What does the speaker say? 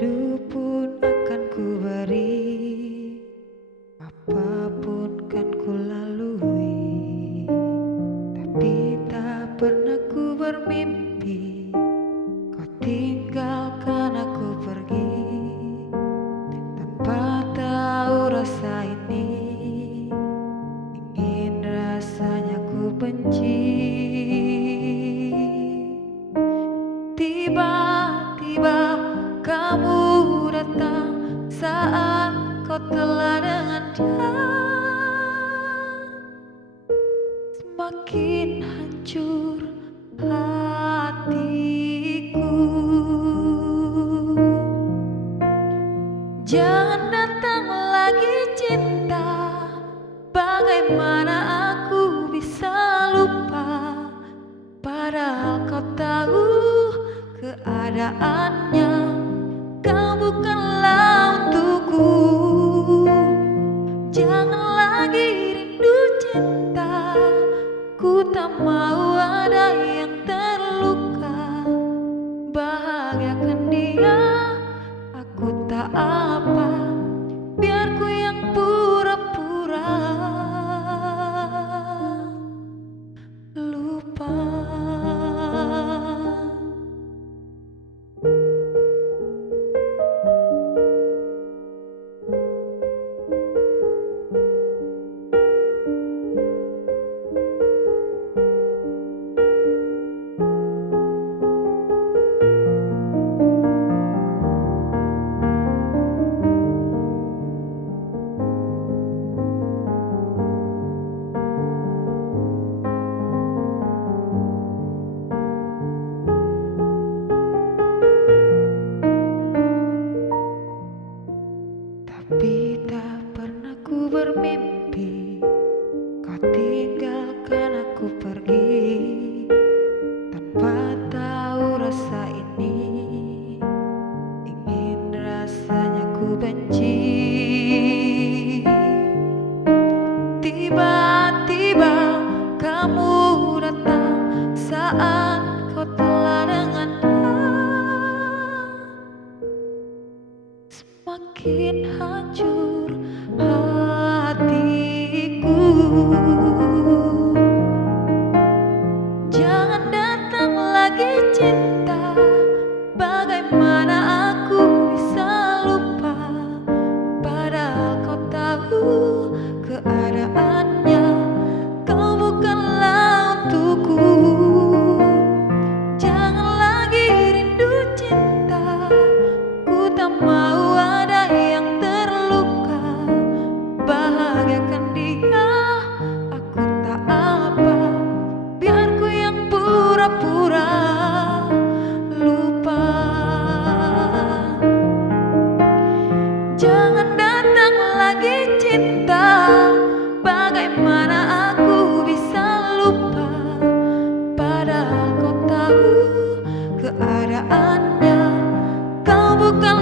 Hidup pun akan ku beri, apapun kan ku lalui, tapi tak pernah ku bermimpi kau tinggalkan aku pergi, tanpa tahu rasa ini. Ingin rasanya ku benci. Tiba-tiba kamu datang saat kau telah dengan dia. Semakin hancur hatiku. Jangan datang lagi cinta, bagaimana aku bisa lupa, padahal kau tahu keadaannya. Kau bukanlah untukku. Jangan lagi rindu cinta, ku tak mau ada yang terluka. Bahagiakan dia, aku tak apa, biar ku yang pura-pura lupa. Tapi tak pernah ku bermimpi kau tinggalkan aku pergi, tanpa tahu rasa ini. Ingin rasanya ku benci. Tiba-tiba kamu datang saat kau telah dengan dia. Semakin hancur hatiku. Jangan datang lagi cinta, bagaimana aku bisa lupa, padahal kau tahu keadaannya. Kau bukanlah untukku. Jangan lagi rindu cinta, ku tak mau ada yang terluka. Bahagiakan dia, aku tak apa, biar ku yang pura-pura lupa. Jangan datang lagi cinta, bagaimana aku bisa lupa, padahal kau tahu keadaannya. Kau bukan